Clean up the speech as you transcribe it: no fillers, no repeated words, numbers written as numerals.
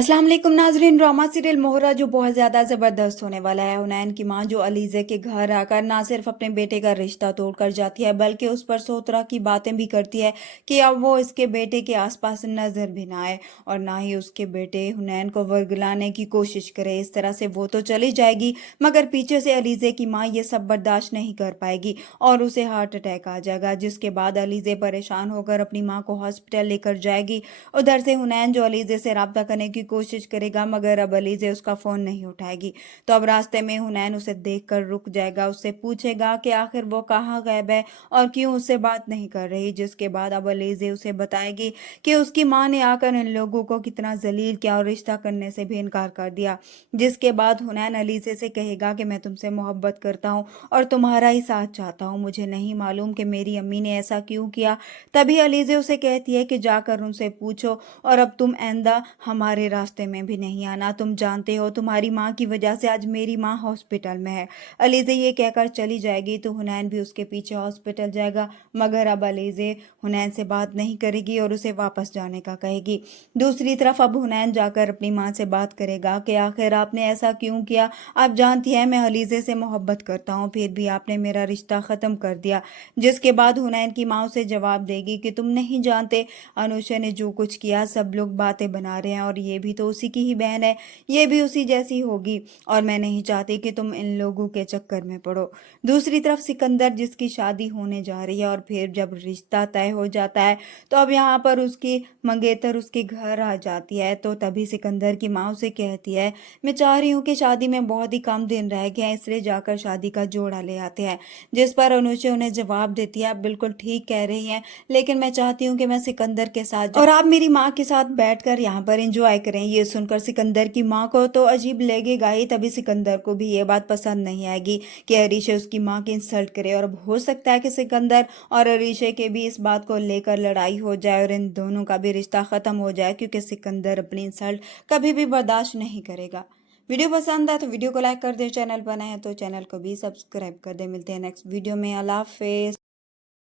अस्सलाम वालेकुम नाजरीन। ड्रामा सीरियल मोहरा जो बहुत ज़्यादा ज़बरदस्त होने वाला है। हुनैन की मां जो अलीज़े के घर आकर ना सिर्फ अपने बेटे का रिश्ता तोड़कर जाती है बल्कि उस पर 100 तरह की बातें भी करती है कि अब वो इसके बेटे के आसपास नज़र भी ना आए और ना ही उसके बेटे हुनैन को वर्गलाने की कोशिश करे। इस तरह से वो तो चली जाएगी मगर पीछे से अलीज़े की माँ ये सब बर्दाश्त नहीं कर पाएगी और उसे हार्ट अटैक आ जाएगा, जिसके बाद अलीज़े परेशान होकर अपनी माँ को हॉस्पिटल लेकर जाएगी। उधर से हुनैन जो अलीज़े से रब्ता करने की कोशिश करेगा मगर अब अलीज़े उसका फ़ोन नहीं उठाएगी। तो अब रास्ते में हुनैन उसे देखकर रुक जाएगा, उससे पूछेगा कि आखिर वो कहाँ गायब है और क्यों उससे बात नहीं कर रही। जिसके बाद अब अलीज़े उसे बताएगी कि उसकी माँ ने आकर इन लोगों को कितना ज़लील किया और रिश्ता करने से भी इनकार कर दिया। जिसके बाद हुनैन अलीज़े से कहेगा कि मैं तुमसे मोहब्बत करता हूँ और तुम्हारा ही साथ चाहता हूँ। मुझे नहीं मालूम कि मेरी अम्मी ने ऐसा क्यों किया। तभी अलीज़े उसे कहती है कि जाकर उनसे पूछो और अब तुम आइंदा हमारे रास्ते में भी नहीं आना। तुम जानते हो तुम्हारी माँ की वजह से आज मेरी माँ हॉस्पिटल में है। अलीज़े ये कहकर चली जाएगी तो हुनैन भी उसके पीछे हॉस्पिटल जाएगा मगर अब अलीज़े हुनैन से बात नहीं करेगी और उसे वापस जाने का कहेगी। दूसरी तरफ अब हुनैन जाकर अपनी माँ से बात करेगा कि आखिर आपने ऐसा क्यों किया। आप जानती हैं मैं अलीज़े से मोहब्बत करता हूँ फिर भी आपने मेरा रिश्ता ख़त्म कर दिया। जिसके बाद हुनैन की माँ उसे जवाब देगी कि तुम नहीं जानते अनुषा ने जो कुछ किया, सब लोग बातें बना रहे हैं और ये भी तो उसी की ही बहन है, ये भी उसी जैसी होगी और मैं नहीं चाहती कि तुम इन लोगों के चक्कर में पड़ो। दूसरी तरफ सिकंदर जिसकी शादी होने जा रही है और फिर जब रिश्ता तय हो जाता है तो अब यहाँ पर उसकी मंगेतर उसके घर आ जाती है। तो तभी सिकंदर की माँ उसे कहती है मैं चाह रही हूँ कि शादी में बहुत ही कम दिन रह गए हैं, इसलिए जाकर शादी का जोड़ा ले आते हैं। जिस पर अनुषा उन्हें जवाब देती है आप बिल्कुल ठीक कह रही हैं, लेकिन मैं चाहती हूँ कि मैं सिकंदर के साथ और आप मेरी माँ के साथ बैठकर यहाँ पर एंजॉय करें। ये सुनकर सिकंदर की माँ को तो अजीब लगेगा ही, तभी सिकंदर को भी ये बात पसंद नहीं आएगी कि अरीशा उसकी माँ की इंसल्ट करे और अब हो सकता है कि सिकंदर और अरीशा के भी इस बात को लेकर लड़ाई हो जाए और इन दोनों का भी रिश्ता ख़त्म हो जाए, क्योंकि सिकंदर अपनी इंसल्ट कभी भी बर्दाश्त नहीं करेगा। वीडियो पसंद आए तो वीडियो को लाइक कर दे, चैनल पर नए हैं तो चैनल को भी सब्सक्राइब कर दे। मिलते हैं नेक्स्ट वीडियो में। अल्लाह हाफिज़।